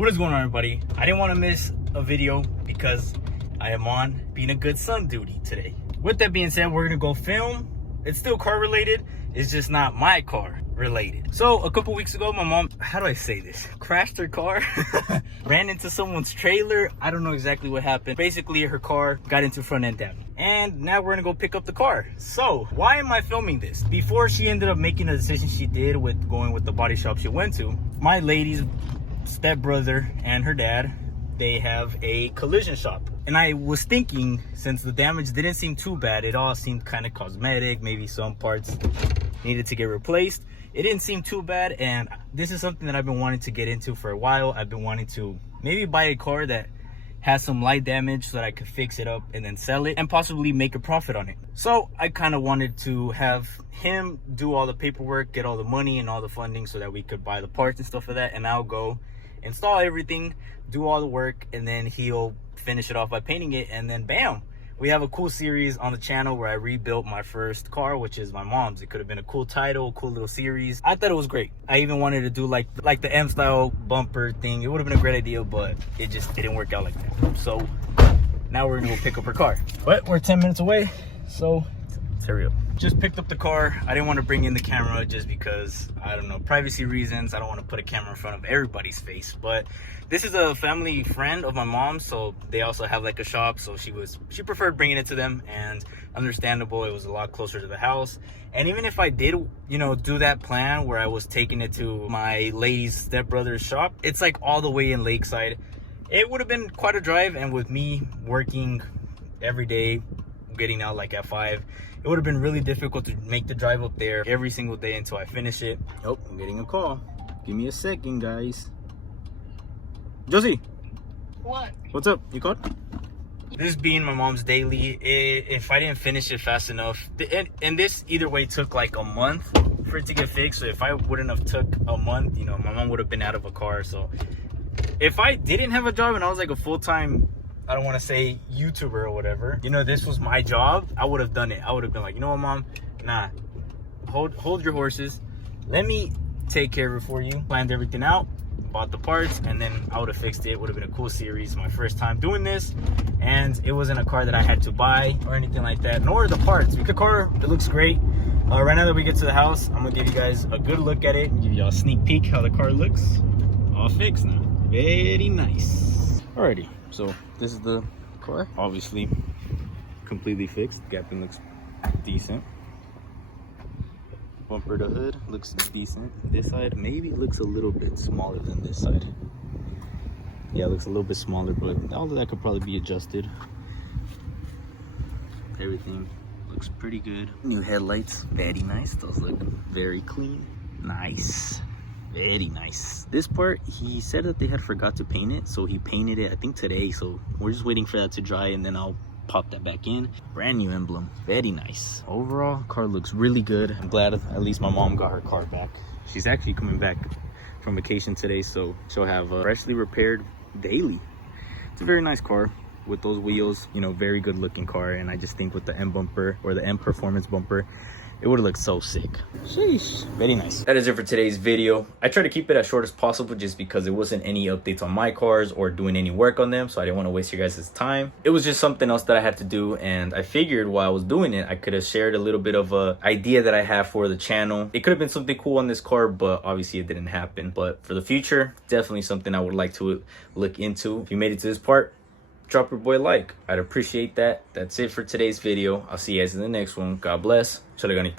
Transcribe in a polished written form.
What is going on, everybody? I didn't want to miss a video because I am on being a good son duty today. With that being said, we're gonna go film. It's still car related, it's just not my car related. So a couple weeks ago, my mom, how do I say this, crashed her car, ran into someone's trailer. I don't know exactly what happened. Basically her car got into front end damage, and now we're gonna go pick up the car. So why am I filming this? Before she ended up making the decision she did with going with the body shop she went to, my lady's stepbrother and her dad, they have a collision shop. And I was thinking, since the damage didn't seem too bad, it all seemed kind of cosmetic, maybe some parts needed to get replaced, it didn't seem too bad. And this is something that I've been wanting to get into for a while. I've been wanting to maybe buy a car that has some light damage so that I could fix it up and then sell it and possibly make a profit on it. So I kind of wanted to have him do all the paperwork, get all the money and all the funding so that we could buy the parts and stuff like that, and I'll go install everything, do all the work, and then he'll finish it off by painting it, and then bam, we have a cool series on the channel where I rebuilt my first car, which is my mom's. It could have been a cool title, cool little series. I thought it was great. I even wanted to do like the M style bumper thing. It would have been a great idea, but it just didn't work out like that. So now we're gonna go pick up her car, but we're 10 minutes away, so let's hurry up. Just picked up the car. I didn't want to bring in the camera just because, I don't know, privacy reasons. I don't want to put a camera in front of everybody's face, but this is a family friend of my mom, so they also have like a shop, so she preferred bringing it to them, and understandable, it was a lot closer to the house. And even if I did, you know, do that plan where I was taking it to my lady's stepbrother's shop, it's like all the way in Lakeside. It would have been quite a drive, and with me working every day, getting out like at 5, it would have been really difficult to make the drive up there every single day until I finish it. Oh, I'm getting a call. Give me a second, guys. Josie. What? What's up? You called? This being my mom's daily, if I didn't finish it fast enough, and this either way took like a month for it to get fixed. So if I wouldn't have took a month, you know, my mom would have been out of a car. So if I didn't have a job and I was like a full-time, I don't want to say YouTuber or whatever, you know, this was my job, I would have done it. I would have been like, you know what, mom, nah, hold your horses, let me take care of it for you. Planned everything out, bought the parts, and then I would have fixed it. Would have been a cool series. My first time doing this, and it wasn't a car that I had to buy or anything like that, nor the parts. The car, it looks great. Right now that we get to the house, I'm gonna give you guys a good look at it and give y'all a sneak peek how the car looks. All fixed now, very nice. Alrighty, so this is the car, obviously completely fixed. Gapping looks decent. Bumper to hood looks decent. This side maybe looks a little bit smaller than this side. Yeah, it looks a little bit smaller, but all of that could probably be adjusted. Everything looks pretty good. New headlights, very nice. Those look very clean. Nice. Very nice. This part, he said that they had forgot to paint it, so he painted it I think today, so we're just waiting for that to dry, and then I'll pop that back in. Brand new emblem, very nice. Overall, car looks really good. I'm glad at least my mom got her car back. She's actually coming back from vacation today, so she'll have a freshly repaired daily. It's a very nice car with those wheels, you know, very good looking car. And I just think with the M bumper or the M performance bumper, it would have looked so sick. Sheesh, very nice. That is it for today's video. I try to keep it as short as possible just because there wasn't any updates on my cars or doing any work on them, so I didn't want to waste your guys' time. It was just something else that I had to do, and I figured while I was doing it, I could have shared a little bit of a idea that I have for the channel. It could have been something cool on this car, but obviously it didn't happen. But for the future, definitely something I would like to look into. If you made it to this part, drop your boy a like. I'd appreciate that. That's it for today's video. I'll see you guys in the next one. God bless. Echale ganitas.